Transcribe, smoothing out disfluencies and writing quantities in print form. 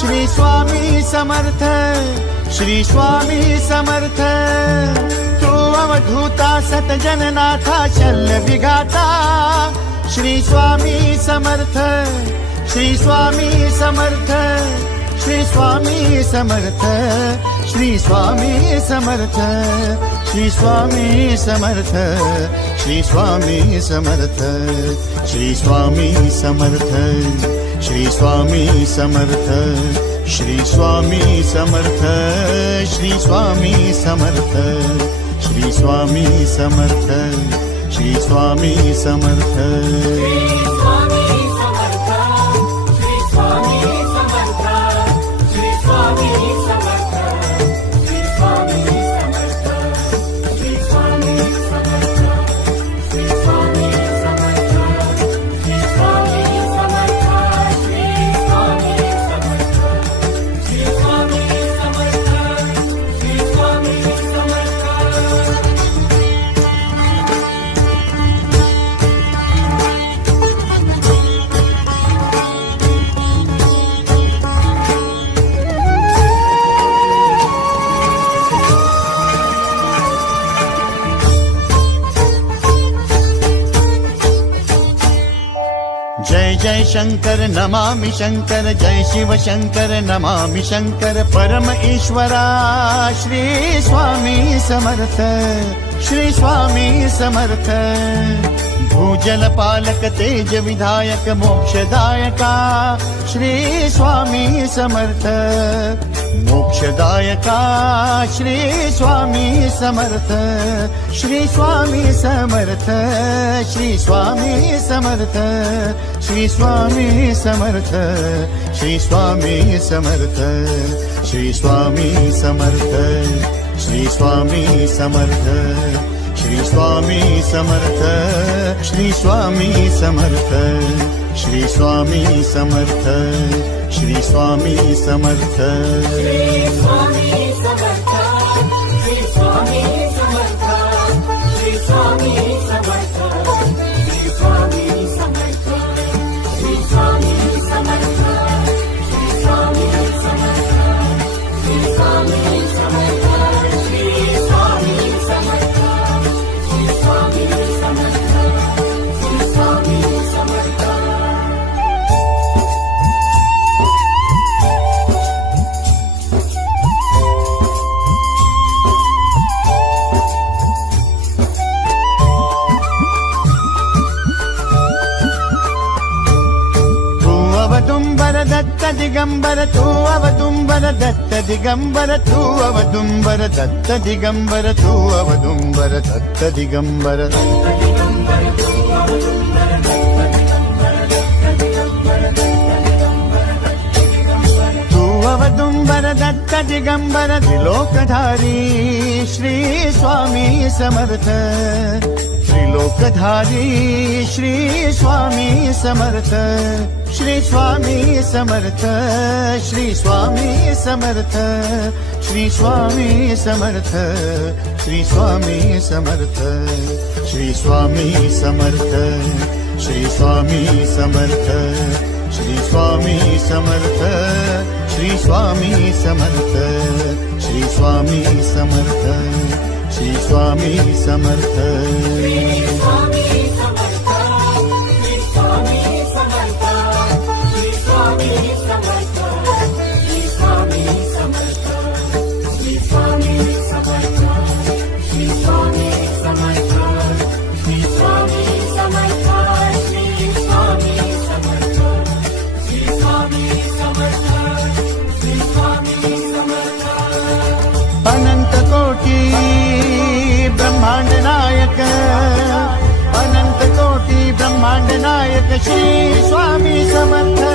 श्री स्वामी समर्थ, श्री स्वामी समर्थ। तू अवधूता सतजननाथा शल्य विघाता, श्री स्वामी समर्थ, श्री स्वामी समर्थ, श्री स्वामी समर्थ, श्री स्वामी समर्थ, श्री स्वामी समर्थ, श्री स्वामी समर्थ, श्री स्वामी समर्थ, श्री स्वामी समर्थ, श्री स्वामी समर्थ, श्री स्वामी समर्थ, श्री स्वामी समर्थ, श्री स्वामी समर्थ। जय जय शंकर नमामि शंकर, जय शिव शंकर नमामि शंकर। परम ईश्वरा श्री स्वामी समर्थ, श्री स्वामी समर्थ। भूजल पालक तेज विधायक मोक्षदायका, श्री स्वामी समर्थ। मोक्षदायका श्री स्वामी समर्थ, श्री स्वामी समर्थ, श्री स्वामी समर्थ, श्री स्वामी समर्थ, श्री स्वामी समर्थ, श्री स्वामी समर्थ, श्री स्वामी समर्थ, श्री स्वामी समर्थ, श्री स्वामी समर्थ, श्री स्वामी समर्थ, श्री स्वामी समर्थ। श्री स्वामी समर्थ, श्री स्वामी समर्थ, श्री स्वामी समर्थ, श्री स्वामी समर्थ, श्री स्वामी समर्थ, श्री स्वामी समर्थ, श्री स्वामी समर्थ, श्री स्वामी समर्थ, श्री स्वामी समर्थ, श्री स्वामी समर्थ। अवदुंबर दत्त दिगंबर, तू अवदुंबर दत्त दिगंबर, तू अवदुंबर दत्त दिगंबर, तू अवदुंबर दत्त दिगंबर। तू अवदुंबर दत्त दिगंबर, त्रिलोकधारी श्री स्वामी समर्थ। त्रिलोकधारी श्री स्वामी समर्थ, श्री स्वामी समर्थ, श्री स्वामी समर्थ, श्री स्वामी समर्थ, श्री स्वामी समर्थ, श्री स्वामी समर्थ, श्री स्वामी समर्थ, श्री स्वामी समर्थ, श्री स्वामी समर्थ, श्री स्वामी समर्थ, श्री स्वामी समर्थ। अनंत कोटि ब्रह्मांड नायक, अनंत कोटि ब्रह्मांड नायक श्री स्वामी समर्थ।